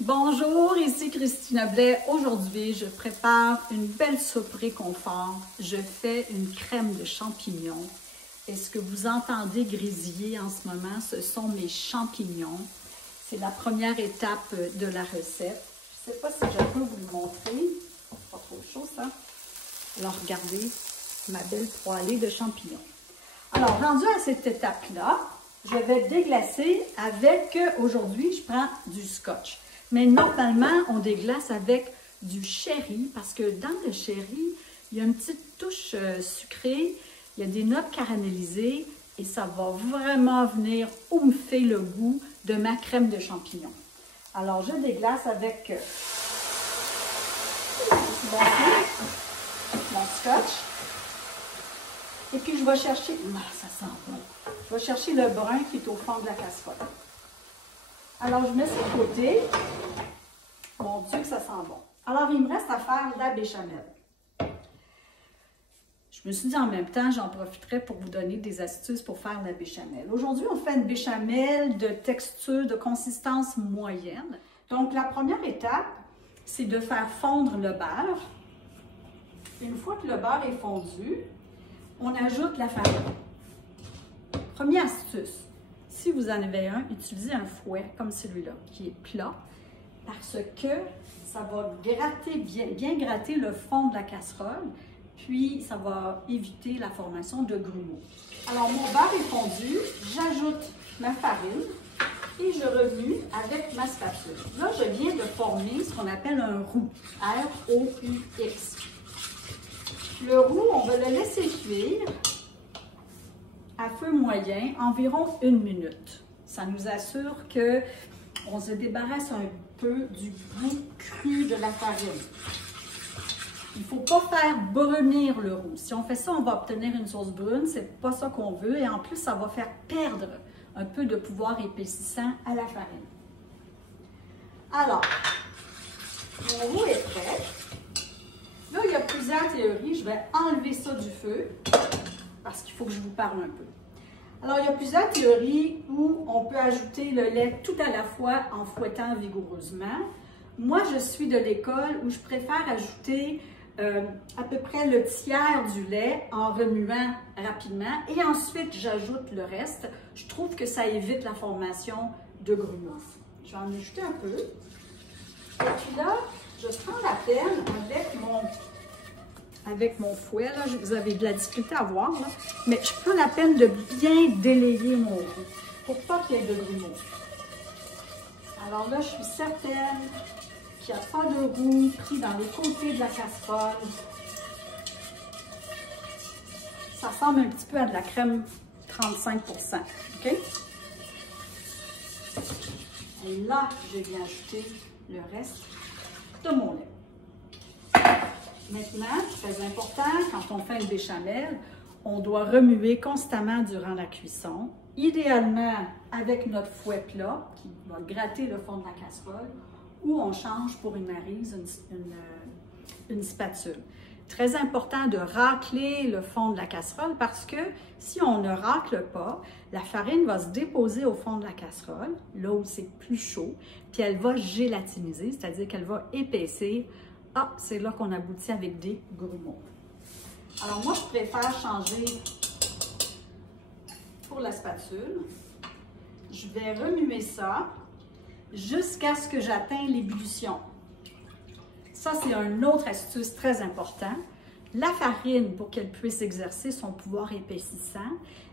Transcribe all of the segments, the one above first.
Bonjour, ici Christina Blais. Aujourd'hui, je prépare une belle soupe réconfort. Je fais une crème de champignons. Et ce que vous entendez grésiller en ce moment, ce sont mes champignons. C'est la première étape de la recette. Je ne sais pas si je peux vous le montrer. Pas trop chaud, ça. Alors, regardez ma belle poêlée de champignons. Alors, rendu à cette étape-là, je vais déglacer avec, aujourd'hui, je prends du scotch. Mais normalement, on déglace avec du sherry parce que dans le sherry, il y a une petite touche sucrée, il y a des notes caramélisées et ça va vraiment venir oumfer le goût de ma crème de champignons. Alors, je déglace avec mon scotch. Et puis, je vais chercher, ça sent bon, je vais chercher le brun qui est au fond de la casserole. Alors, je mets ça de côté. Mon Dieu, que ça sent bon. Alors, il me reste à faire la béchamel. Je me suis dit en même temps, j'en profiterai pour vous donner des astuces pour faire la béchamel. Aujourd'hui, on fait une béchamel de texture, de consistance moyenne. Donc, la première étape, c'est de faire fondre le beurre. Une fois que le beurre est fondu, on ajoute la farine. Première astuce. Si vous en avez un, utilisez un fouet comme celui-là, qui est plat, parce que ça va gratter, bien gratter le fond de la casserole, puis ça va éviter la formation de grumeaux. Alors, mon beurre est fondu, j'ajoute ma farine et je remue avec ma spatule. Là, je viens de former ce qu'on appelle un roux, R-O-U-X. Le roux, on va le laisser cuire à feu moyen, environ 1 minute. Ça nous assure qu'on se débarrasse un peu du goût cru de la farine. Il ne faut pas faire brunir le roux. Si on fait ça, on va obtenir une sauce brune. C'est pas ça qu'on veut. Et en plus, ça va faire perdre un peu de pouvoir épaississant à la farine. Alors, mon roux est prêt. Là, il y a plusieurs théories. Je vais enlever ça du feu parce qu'il faut que je vous parle un peu. Alors, il y a plusieurs théories où on peut ajouter le lait tout à la fois en fouettant vigoureusement. Moi, je suis de l'école où je préfère ajouter à peu près le tiers du lait en remuant rapidement et ensuite, j'ajoute le reste. Je trouve que ça évite la formation de grumeaux. Je vais en ajouter un peu. Et puis là, je prends la peine avec mon fouet, là, vous avez de la difficulté à voir, là, mais je prends la peine de bien délayer mon roux pour pas qu'il y ait de grumeaux. Alors là, je suis certaine qu'il n'y a pas de roux pris dans les côtés de la casserole. Ça ressemble un petit peu à de la crème 35%, OK? Et là, je viens ajouter le reste de mon lait. Maintenant, très important, quand on fait une béchamel, on doit remuer constamment durant la cuisson, idéalement avec notre fouet plat qui va gratter le fond de la casserole ou on change pour une maryse, une spatule. Très important de racler le fond de la casserole parce que si on ne racle pas, la farine va se déposer au fond de la casserole, là où c'est plus chaud, puis elle va gélatiniser, c'est-à-dire qu'elle va épaissir. Ah, c'est là qu'on aboutit avec des grumeaux. Alors moi, je préfère changer pour la spatule. Je vais remuer ça jusqu'à ce que j'atteigne l'ébullition. Ça, c'est une autre astuce très importante. La farine, pour qu'elle puisse exercer son pouvoir épaississant,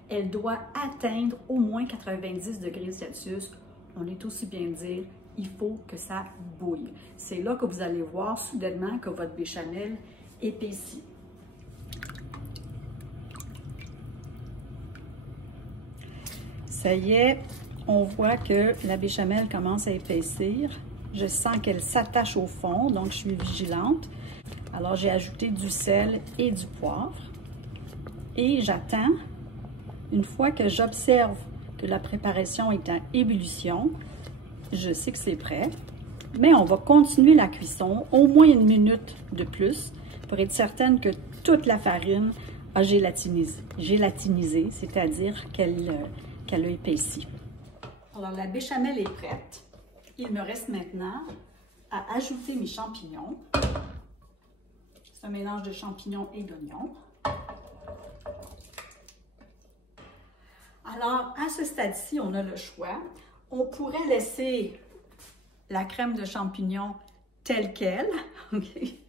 elle doit atteindre au moins 90 degrés Celsius. On est aussi bien dire, il faut que ça bouille. C'est là que vous allez voir soudainement que votre béchamel épaissit. Ça y est, on voit que la béchamel commence à épaissir. Je sens qu'elle s'attache au fond, donc je suis vigilante. Alors, j'ai ajouté du sel et du poivre. Et j'attends, une fois que j'observe que la préparation est en ébullition, je sais que c'est prêt, mais on va continuer la cuisson au moins 1 minute de plus pour être certaine que toute la farine a gélatinisé, c'est-à-dire qu'elle a épaissi. Alors, la béchamel est prête. Il me reste maintenant à ajouter mes champignons. C'est un mélange de champignons et d'oignons. Alors, à ce stade-ci, on a le choix. On pourrait laisser la crème de champignons telle qu'elle, okay?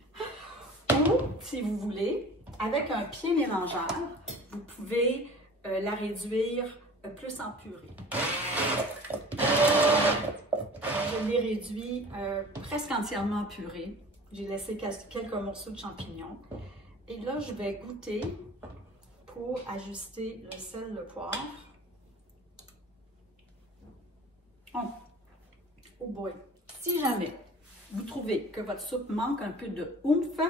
Ou, si vous voulez, avec un pied mélangeur, vous pouvez la réduire plus en purée. Je l'ai réduit presque entièrement en purée. J'ai laissé quelques morceaux de champignons. Et là, je vais goûter pour ajuster le sel, le poivre. Oh boy! Si jamais vous trouvez que votre soupe manque un peu de oomph,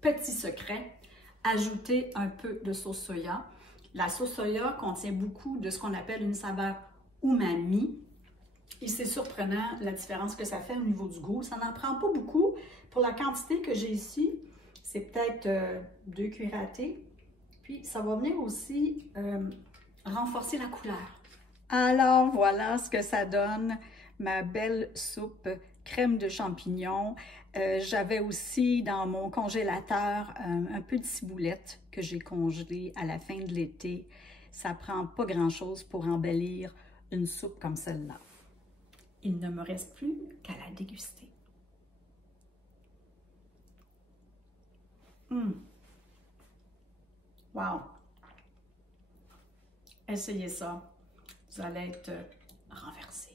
petit secret, ajoutez un peu de sauce soya. La sauce soya contient beaucoup de ce qu'on appelle une saveur umami. Et c'est surprenant la différence que ça fait au niveau du goût. Ça n'en prend pas beaucoup. Pour la quantité que j'ai ici, c'est peut-être 2 cuillères à thé. Puis ça va venir aussi renforcer la couleur. Alors voilà ce que ça donne, ma belle soupe crème de champignons. J'avais aussi dans mon congélateur un peu de ciboulette que j'ai congelée à la fin de l'été. Ça prend pas grand-chose pour embellir une soupe comme celle-là. Il ne me reste plus qu'à la déguster. Wow! Essayez ça. Vous allez être renversé.